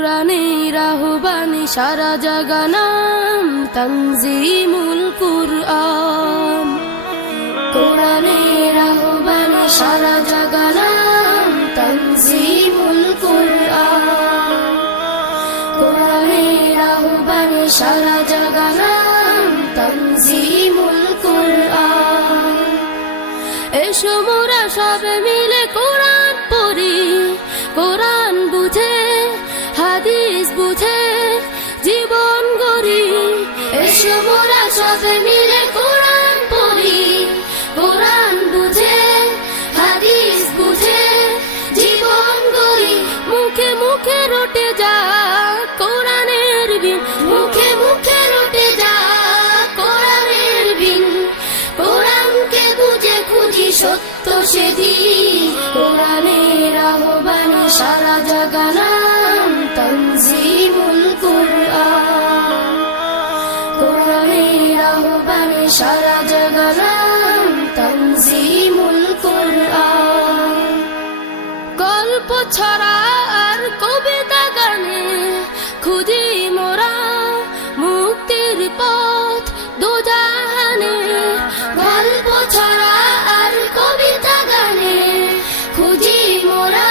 কোরআনের আহ্বানে সারা জাগানাম তানজিমুল কুরআন। কোরআনের আহ্বানে সারা জাগানাম তানজিমুল কুরআন। কোরআনের আহ্বানে সারা জাগানাম তানজিমুল কুরআন। এসো মোরা সবে মিলে কোরআন পড়ি, কোরআন বুঝে হাদিস বুঝে জীবন গড়ি। এসো মোরা সবে মিলে কোরআন পড়ি, কোরআন বুঝে হাদিস বুঝে জীবন গড়ি। মুখে মুখে রটে যা কোরআনের বিন, মুখে মুখে রটে যা কোরআনের বিন। কোরআনকে বুঝে খুঁজি সত্য সেদিন। কোরআনের আহ্বানে সারা জাগানাম তানজিমুল কুরআন। কোরআনের আহ্বানে সারা জাগানাম তানজিমুল কুরআন। গল্প ছড়া আর কবিতা গানে খুঁজি মোরা মুক্তির পথ দোজাহানে। গল্প ছড়া আর কবিতা গানে খুঁজি মোরা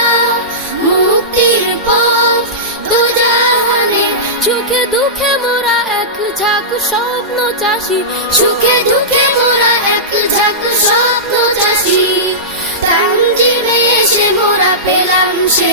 মুক্তির পথ দোজাহানে। সুখে দুঃখে মোরা এক ঝাঁক স্বপ্ন চাষি, সুখে দুঃখে মোরা এক ঝাঁক স্বপ্ন চাষি। তানজিমে এসে মোরা পেলাম সে